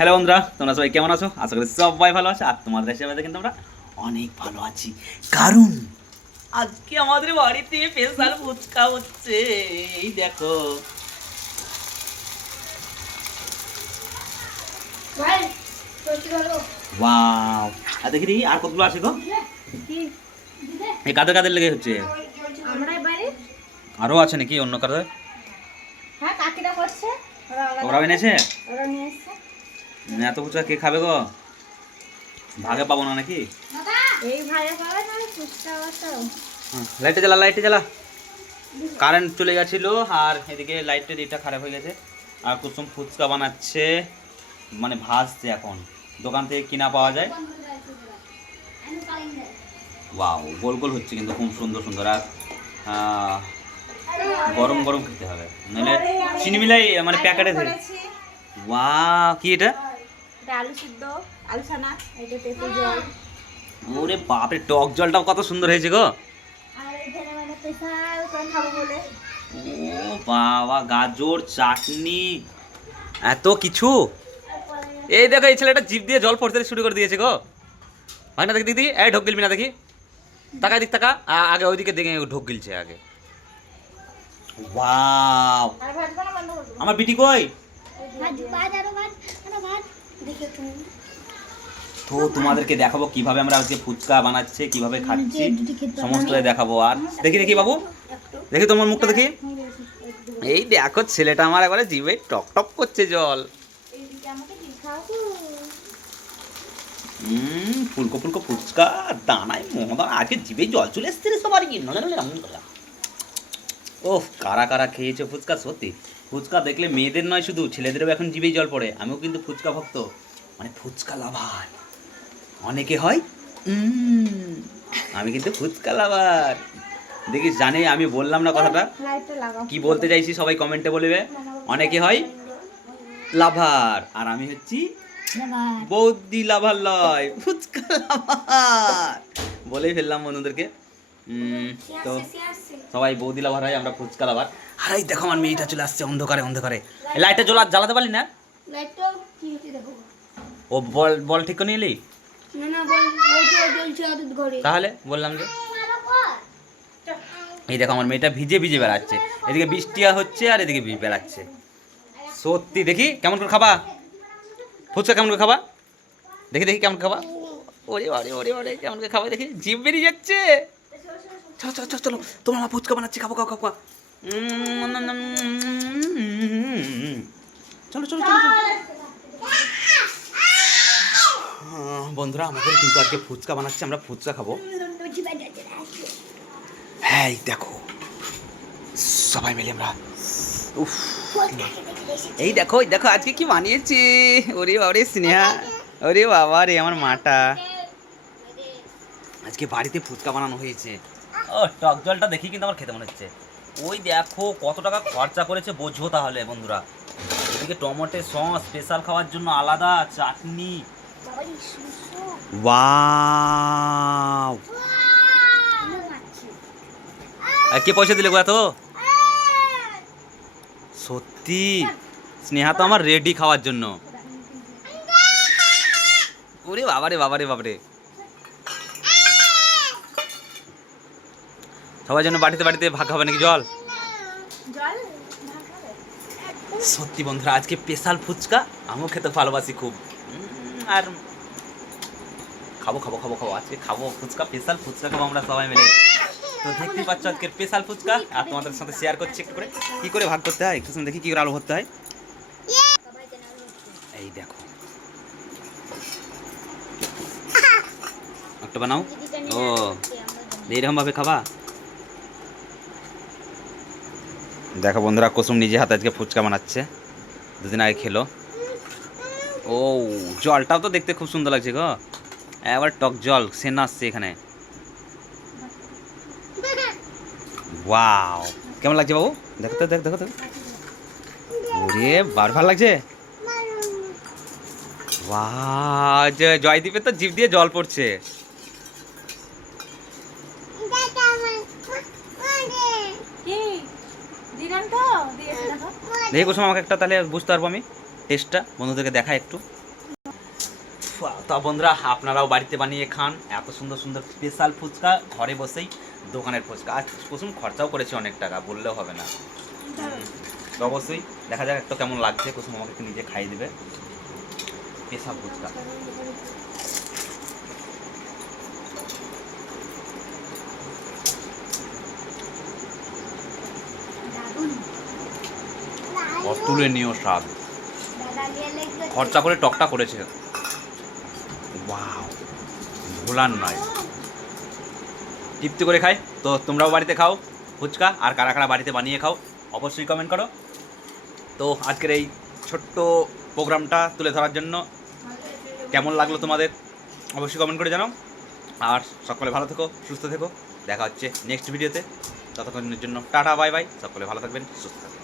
Hello বন্ধুরা, তোমরা সবাই কেমন আছো? আশা করি সবাই ভালো আছে। আর তোমাদের সাথে কিন্তু আমরা অনেক ভালো আছি, কারণ আজকে আমাদের বাড়িতে স্পেশাল ফুচকা হচ্ছে। এই দেখো, ওয়াও! আর দেখি দেখি আর কতগুলো আছে গো। এই কাদের কাদের লেগে হচ্ছে? আরো আছে নাকি অন্য কাদের? হ্যাঁ, কাকিরা করছে। ওরা এনেছে? ওরা নিয়ে এসেছে। এত ফুচকা কে খাবে গো? ভাগে পাবো না নাকি? এই ভাইয়া পাবে না, ফুচকা তো। লাইটে জ্বালা, লাইটে জ্বালা। কারেন্ট চলে গেছিল আর এদিকে লাইটের এটা খারাপ হয়ে গেছে। আর কুসুম ফুচকা বানাচ্ছে, মানে ভাজছে এখন, দোকান থেকে কিনা পাওয়া যায়। ওয়াও, গোল গোল হচ্ছে কিন্তু খুব সুন্দর সুন্দর। আর গরম গরম খেতে হবে, নাহলে চিনি মিলাই মানে প্যাকেটে ধরে। ওয়াও, কি এটা? এটা আলু সিদ্ধ, আলু ছানা, এটা তেঁতুল জল। ওরে বাপরে, টক জলটাও কত সুন্দর হয়েছে গো। আর এখানে মানে স্পেশাল করে খাবো বলে। ও বাবা, গাজর চাটনি, এত কিছু। এই দেখো, এই ছেলেটা জিভ দিয়ে জল পড়তে শুরু করে দিয়েছে গো। হয় না? দেখি দিদি, এই ঢোক গিলবি না দেখি। তাকা দিক তাকা, আগে ওইদিকে দেখে ঢোক গিলছে আগে। ওয়াও, আর ভাত বানা বন্ধ করো। আমার বিটি কই? ভাত ভাত আরো ভাত, আরো ভাত দেখে তুমি। তো তোমাদেরকে দেখাবো কিভাবে আমরা আজকে ফুচকা বানাচ্ছি, কিভাবে খাচ্ছি, সমস্তটাই দেখাবো। আর দেখি দেখি বাবু, দেখি তোমার মুখটা দেখি। এই দেখো, ছেলেটা আমার একবারে জিভে টক টক করছে জল। এইদিকে আমাকে দিখাও। ফুলকো ফুলকো ফুচকা, দানায় মহা, আজকে জিভে জল চলে এসছে রে সবারই। ওহ, কারা কারা খেয়েছে ফুচকা? সত্যি ফুচকা দেখলে মেয়েদের নয়, শুধু ছেলেদেরও এখন জিভেই জল পড়ে। আমিও কিন্তু ফুচকা ভক্ত, মানে ফুচকা লাভার অনেকে হয়। আমি কিন্তু ফুচকা লাভার। দেখিস, জানে আমি বললাম না কথাটা, লাইটটা লাগাও। কি বলতে চাইছি সবাই কমেন্টে বলবে। অনেকে হয় লাভার, আর আমি হচ্ছি বৌদি লাভার লয়, ফুচকা লাভার। বলেই ফেললাম বন্ধুদেরকে। তো সবাই বৌদি লাভার হয়, আমরা ফুচকা লাভার। আর এই দেখো, আমার মেয়েটা চলে আসছে অন্ধকারে অন্ধকারে। লাইটটা জ্বালাতে পারলি না? লাইটটা কি হচ্ছে দেখো। ও বল বল ঠিক করে নিয়ে এলি? না না, বল ওইটা জ্বলছে ওদের ঘরে। তাহলে বললাম যে, এই দেখো আমার মেয়েটা ভিজে ভিজে বেড়াচ্ছে, এদিকে বৃষ্টি হচ্ছে আর এদিকে বেড়াচ্ছে। সত্যি, দেখি কেমন করে খাবা ফুচকা, কেমন করে খাবা দেখি দেখি, কেমন খাবা? ওরে ওরে ওরে ওরে, কেমন করে খাবা দেখি, জিভ বেরিয়ে যাচ্ছে। চলো চলো চলো চলো, তোমার মা ফুচকা বানাচ্ছে, খাবো খাও খাও। চলো চলো চলো চলো। বন্ধুরা, আমাদের কিন্তু আজকে ফুচকা বানাচ্ছে, আমরা ফুচকা খাবো। হ্যাঁ, এই দেখো সবাই মিলে আমরা, উফ, এই দেখো এই দেখো আজকে কি বানিয়েছে। ওরে বাবারে স্নেহা, ওরে বাবা রে আমার মাটা, আজকে বাড়িতে ফুচকা বানানো হয়েছে। ও, টক জলটা দেখি কিন্তু আমার খেতে মনে হচ্ছে। ওই দেখো কত টাকা খরচা করেছে, বোঝো তাহলে বন্ধুরা। এদিকে টমেটো সস, স্পেশাল খাওয়ার জন্য আলাদা চাটনি। ওয়াও, কে পয়সা দিলে গো এত? সত্যি, স্নেহা তো আমার রেডি খাওয়ার জন্য। ওরে বাবারে বাবারে বাবারে, সবার জন্য বাড়িতে বাড়িতে ভাগ হবে নাকি জল? সত্যি বন্ধুরা, আজকে স্পেশাল ফুচকা, আমিও খেতে ভালোবাসি খুব। আর খাবো খাবো খাবো খাবো, আজকে খাবো ফুচকা, স্পেশাল ফুচকা খাবো আমরা সবাই মিলে। তো দেখতেই পাচ্ছ আজকে স্পেশাল ফুচকা, আর তোমাদের সাথে শেয়ার করছি একটু করে কি করে ভাগ করতে হয়। একটু দেখি কি করে আলু ভরতে হয়। এই দেখো, একটা বানাও। ও, এইরকম ভাবে খাবা। দেখো বন্ধুরা, কুসুম নিজে হাতে আজকে ফুচকা বানাচ্ছে, দুদিন আগে খেলো। ও, জলটাও তো দেখতে খুব সুন্দর লাগছে গো, এবার টক জল সেন আসছে এখানে। ওয়াও, কেমন লাগছে বাবু? দেখো তো, দেখো তো। ওরে বার ভালো লাগছে। ওয়াও, জয়দীপের তো জিভ দিয়ে জল পড়ছে। দেখি কুসুম, আমাকে একটা, তাহলে বুঝতে পারবো আমি টেস্টটা, বন্ধুদেরকে দেখা একটু। তা বন্ধুরা আপনারাও বাড়িতে বানিয়ে খান এত সুন্দর সুন্দর স্পেশাল ফুচকা ঘরে বসেই দোকানের ফুচকা। আজ কুসুম খরচাও করেছি অনেক টাকা, বললেও হবে না। তো অবশ্যই দেখা যাক একটা কেমন লাগছে, কুসুম আমাকে একটু নিজে খাইয়ে দেবে স্পেশাল ফুচকা। দারুণ। অতুলনীয় স্বাদ, দাদা নিয়ে লেগে খরচা করে টকটা করেছে। ওয়াও, ভোলার নয়, তৃপ্তি করে খাই। তো তোমরাও বাড়িতে খাও ফুচকা, আর কারা কারা বাড়িতে বানিয়ে খাও অবশ্যই কমেন্ট করো। তো আজকের এই ছোট্ট প্রোগ্রামটা তুলে ধরার জন্য কেমন লাগলো তোমাদের অবশ্যই কমেন্ট করে জানাও। আর সকলে ভালো থেকো, সুস্থ থেকো, দেখা হচ্ছে নেক্সট ভিডিওতে। ততক্ষণের জন্য টাটা বাই বাই, সকলে ভালো থাকবেন, সুস্থ থাকবেন।